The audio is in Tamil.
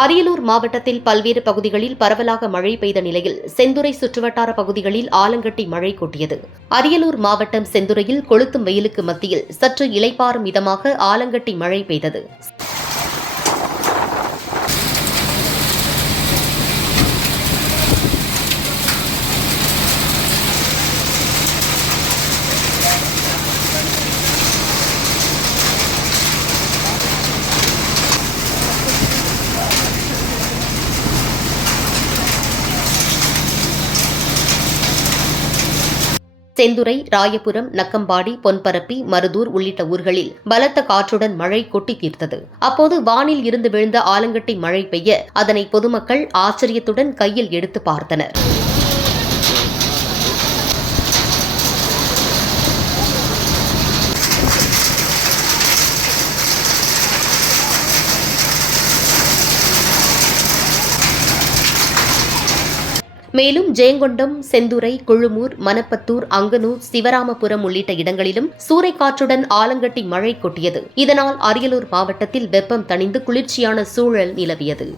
அரியலூர் மாவட்டத்தில் பல்வேறு பகுதிகளில் பரவலாக மழை பெய்த நிலையில் செந்துறை சுற்றுவட்டார பகுதிகளில் ஆலங்கட்டி மழை கொட்டியது. அரியலூர் மாவட்டம் செந்துறையில் கொளுத்தும் வெயிலுக்கு மத்தியில் சற்று இளைப்பாறும் விதமாக ஆலங்கட்டி மழை பெய்தது. செந்துறை, ராயபுரம், நக்கம்பாடி, பொன்பரப்பி, மருதூர் உள்ளிட்ட ஊர்களில் பலத்த காற்றுடன் மழை கொட்டி தீர்த்தது. அப்போது வானில் இருந்து விழுந்த ஆலங்கட்டி மழை பெய்ய அதனை பொதுமக்கள் ஆச்சரியத்துடன் கையில் எடுத்து பார்த்தனர். மேலும் ஜெயங்கொண்டம், செந்துறை, குழுமூர், மணப்பத்தூர், அங்கனூர், சிவராமபுரம் உள்ளிட்ட இடங்களிலும் சூறைக்காற்றுடன் ஆலங்கட்டி மழை கொட்டியது. இதனால் அரியலூர் மாவட்டத்தில் வெப்பம் தணிந்து குளிர்ச்சியான சூழல் நிலவியது.